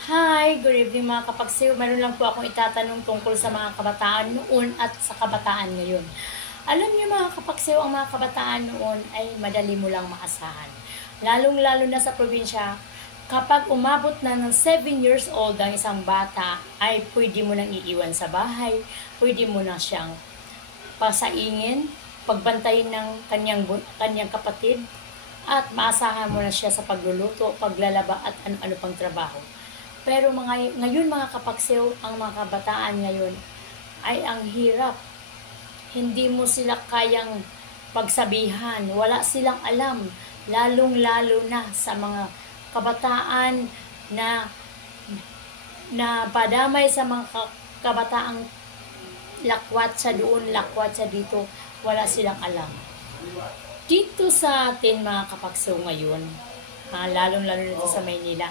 Hi, good evening mga kapagsiw. Meron lang po akong itatanong tungkol sa mga kabataan noon at sa kabataan ngayon. Alam niyo mga kapagsiw, ang mga kabataan noon ay madali mo lang maasahan. Lalong-lalo na sa probinsya, kapag umabot na ng 7 years old ang isang bata, ay pwede mo nang iiwan sa bahay, pwede mo na siyang pasaingin, pagbantayin ng kanyang kapatid, at maasahan mo na siya sa pagluluto, paglalaba at ano-ano pang trabaho. Pero ngayon mga kapagsew, ang mga kabataan ngayon ay ang hirap. Hindi mo sila kayang pagsabihan, wala silang alam, lalong-lalo na sa mga kabataan na padamay sa mga kabataang lakwat sa doon, lakwat sa dito, wala silang alam. Dito sa atin mga kapagsew ngayon, lalong-lalo na sa Maynila,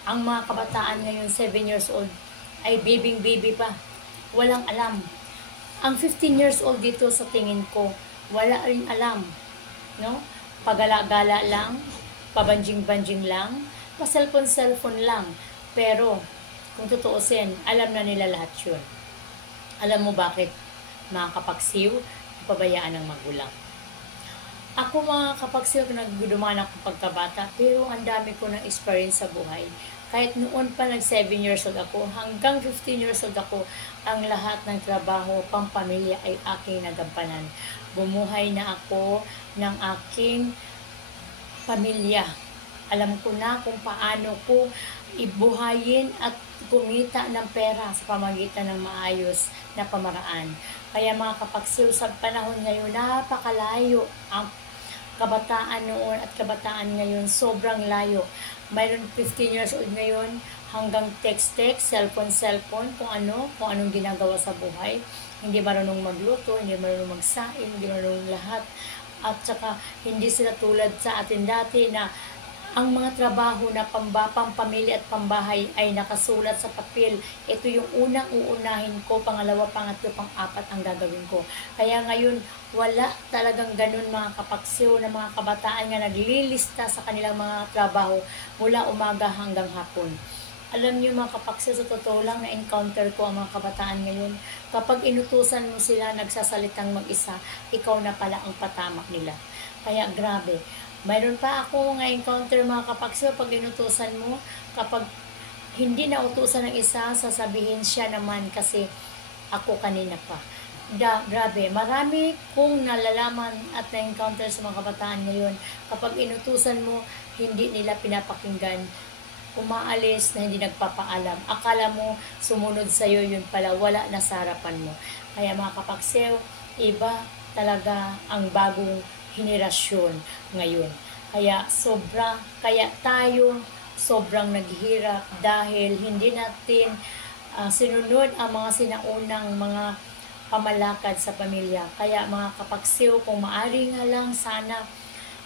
ang mga kabataan ngayon, 7 years old, ay baby pa. Walang alam. Ang 15 years old dito sa tingin ko, wala rin alam. No? Pagala-gala lang, pabanjing-banjing lang, pa-cellphone lang. Pero, kung tutuusin, alam na nila lahat yun. Alam mo bakit, mga kapagsiw, pabayaan ng magulang. Ako mga kapagsiw, nagduduman ako pagkabata, pero ang dami ko ng experience sa buhay. Kahit noon pa nag 7 years old ako, hanggang 15 years old ako, ang lahat ng trabaho, pampamilya ay aking nagampanan. Bumuhay na ako ng aking pamilya. Alam ko na kung paano ko ibuhayin at kumita ng pera sa pamagitan ng maayos na pamaraan. Kaya mga kapagsiw, sa panahon ngayon, napakalayo ang kabataan noon at kabataan ngayon, sobrang layo. Mayroon 15 years old ngayon, hanggang text, cellphone, kung anong ginagawa sa buhay. Hindi marunong magluto, hindi marunong magsaing, hindi marunong lahat. At saka, hindi sila tulad sa atin dati na ang mga trabaho na pampamilya at pambahay ay nakasulat sa papel. Ito yung unang uunahin ko, pangalawa, pangatlo, pang-apat ang gagawin ko. Kaya ngayon, wala talagang ganun mga kapagsiw na mga kabataan nga naglilista sa kanilang mga trabaho mula umaga hanggang hapon. Alam niyo mga kapagsiw, sa totoo lang na-encounter ko ang mga kabataan ngayon. Kapag inutusan mo sila nagsasalitang mag-isa, ikaw na pala ang patamak nila. Kaya grabe. Mayroon pa ako encounter mga kapagsiw, pag inutusan mo, kapag hindi na utusan ng isa, sasabihin siya naman kasi ako kanina pa. Grabe, marami kong nalalaman at na-encounter sa mga kabataan ngayon. Kapag inutusan mo, hindi nila pinapakinggan, umaalis na hindi nagpapaalam. Akala mo sumunod sa'yo, yun pala wala na sa harapan mo. Kaya mga kapagsew, iba talaga ang bagong henerasyon ngayon. Kaya tayo sobrang naghihirap dahil hindi natin sinunod ang mga sinaunang mga pamalakad sa pamilya. Kaya mga kapagsiw, kung maari nga lang sana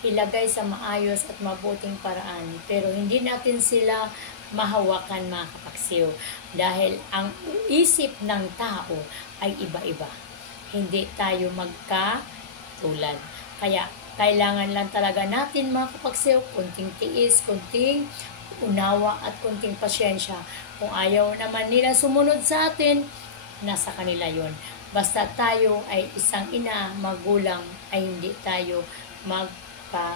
ilagay sa maayos at mabuting paraan. Pero hindi natin sila mahawakan mga kapagsiw. Dahil ang isip ng tao ay iba-iba. Hindi tayo magkatulad. Kaya kailangan lang talaga natin mga kapagsiw, kunting tiis, kunting unawa at kunting pasyensya. Kung ayaw naman nila sumunod sa atin, nasa kanila yon. Basta tayo ay isang ina, magulang, ay hindi tayo magpapadala.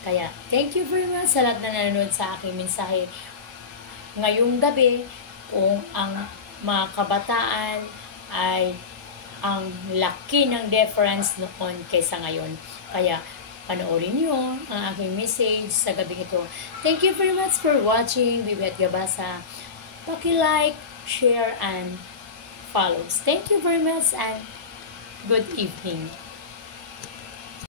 Kaya, thank you very much sa lahat na nanonood sa aking mensahe ngayong gabi. Kung ang mga kabataan ay ang laki ng difference noon kaysa ngayon. Kaya, panoorin nyo ang aking message sa gabi ito. Thank you very much for watching. Bibi at Gabasa. Paki-like, share, and follow. Thank you very much and good evening.